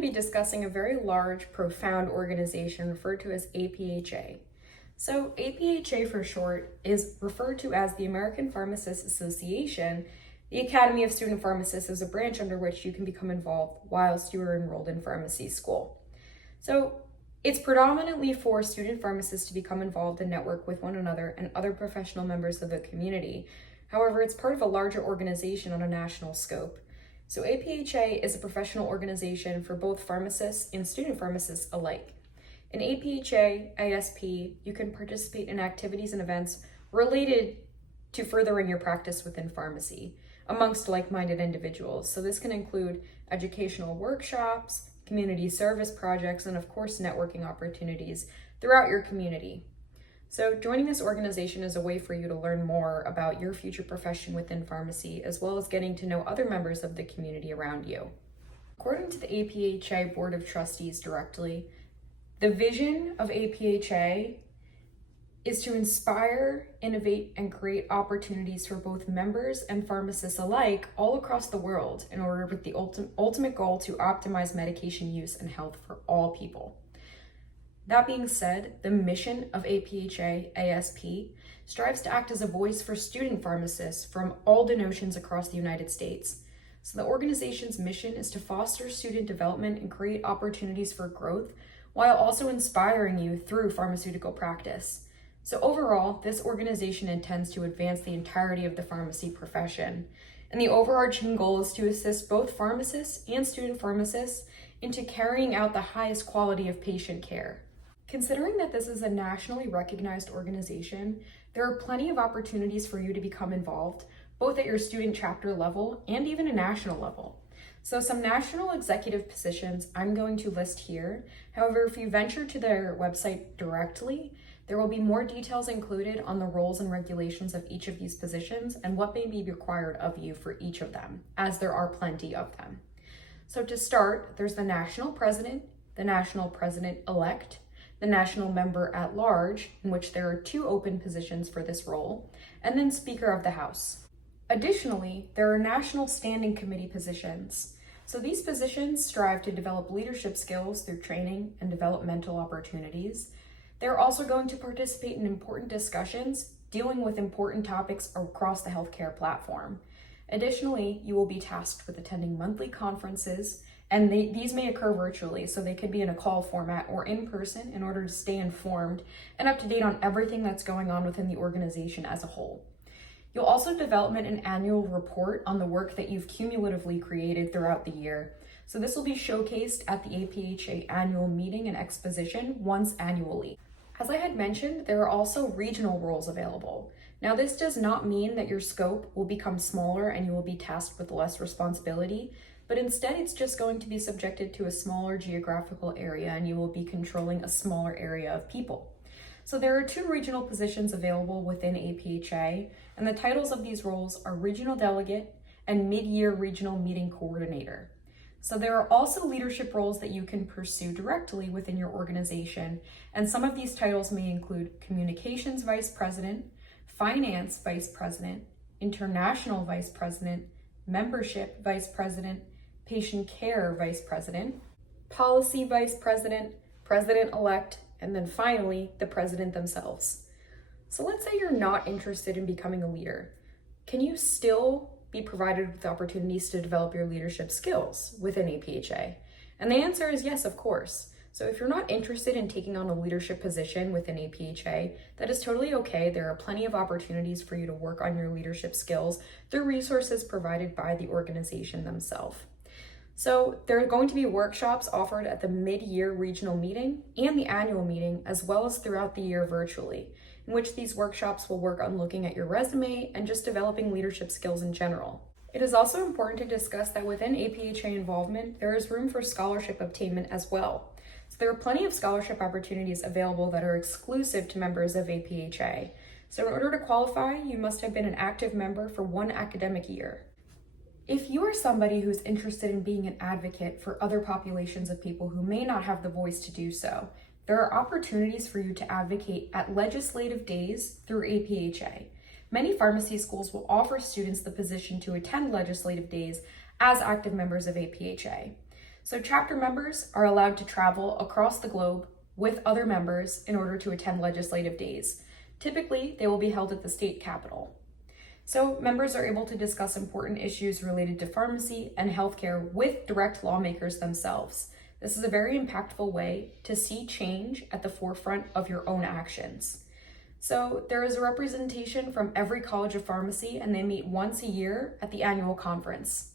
to be discussing a very large, profound organization referred to as APHA. So APHA for short is referred to as the American Pharmacists Association. The Academy of Student Pharmacists is a branch under which you can become involved whilst you are enrolled in pharmacy school. So it's predominantly for student pharmacists to become involved and network with one another and other professional members of the community. However, it's part of a larger organization on a national scope. So APHA is a professional organization for both pharmacists and student pharmacists alike. In APHA, ISP, you can participate in activities and events related to furthering your practice within pharmacy amongst like-minded individuals. So this can include educational workshops, community service projects, and of course, networking opportunities throughout your community. So joining this organization is a way for you to learn more about your future profession within pharmacy, as well as getting to know other members of the community around you. According to the APHA Board of Trustees directly, the vision of APHA is to inspire, innovate, and create opportunities for both members and pharmacists alike all across the world in order with the ultimate goal to optimize medication use and health for all people. That being said, the mission of APHA ASP strives to act as a voice for student pharmacists from all denominations across the United States. So the organization's mission is to foster student development and create opportunities for growth while also inspiring you through pharmaceutical practice. So overall, this organization intends to advance the entirety of the pharmacy profession. And the overarching goal is to assist both pharmacists and student pharmacists into carrying out the highest quality of patient care. Considering that this is a nationally recognized organization, there are plenty of opportunities for you to become involved, both at your student chapter level and even a national level. So some national executive positions I'm going to list here. However, if you venture to their website directly, there will be more details included on the roles and regulations of each of these positions and what may be required of you for each of them, as there are plenty of them. So to start, there's the national president, the national president-elect, the national member at large, in which there are 2 open positions for this role, and then Speaker of the House. Additionally, there are national standing committee positions. So these positions strive to develop leadership skills through training and developmental opportunities. They're also going to participate in important discussions dealing with important topics across the healthcare platform. Additionally, you will be tasked with attending monthly conferences, and these may occur virtually, so they could be in a call format or in person in order to stay informed and up to date on everything that's going on within the organization as a whole. You'll also develop an annual report on the work that you've cumulatively created throughout the year. So this will be showcased at the APHA annual meeting and exposition once annually. As I had mentioned, there are also regional roles available. Now, this does not mean that your scope will become smaller and you will be tasked with less responsibility, but instead it's just going to be subjected to a smaller geographical area and you will be controlling a smaller area of people. So there are 2 regional positions available within APHA, and the titles of these roles are Regional Delegate and Mid-Year Regional Meeting Coordinator. So there are also leadership roles that you can pursue directly within your organization, and some of these titles may include Communications Vice President, Finance Vice President, International Vice President, Membership Vice President, Patient Care Vice President, Policy Vice President, President-elect, and then finally, the President themselves. So let's say you're not interested in becoming a leader. Can you still be provided with opportunities to develop your leadership skills within APHA? And the answer is yes, of course. So if you're not interested in taking on a leadership position within APHA, that is totally okay. There are plenty of opportunities for you to work on your leadership skills through resources provided by the organization themselves. So there are going to be workshops offered at the mid-year regional meeting and the annual meeting, as well as throughout the year virtually, in which these workshops will work on looking at your resume and just developing leadership skills in general. It is also important to discuss that within APHA involvement, there is room for scholarship obtainment as well. So there are plenty of scholarship opportunities available that are exclusive to members of APHA. So in order to qualify, you must have been an active member for 1 academic year. If you are somebody who's interested in being an advocate for other populations of people who may not have the voice to do so, there are opportunities for you to advocate at legislative days through APHA. Many pharmacy schools will offer students the position to attend legislative days as active members of APHA. So chapter members are allowed to travel across the globe with other members in order to attend legislative days. Typically, they will be held at the state capitol. So members are able to discuss important issues related to pharmacy and healthcare with direct lawmakers themselves. This is a very impactful way to see change at the forefront of your own actions. So there is a representation from every college of pharmacy, and they meet once a year at the annual conference.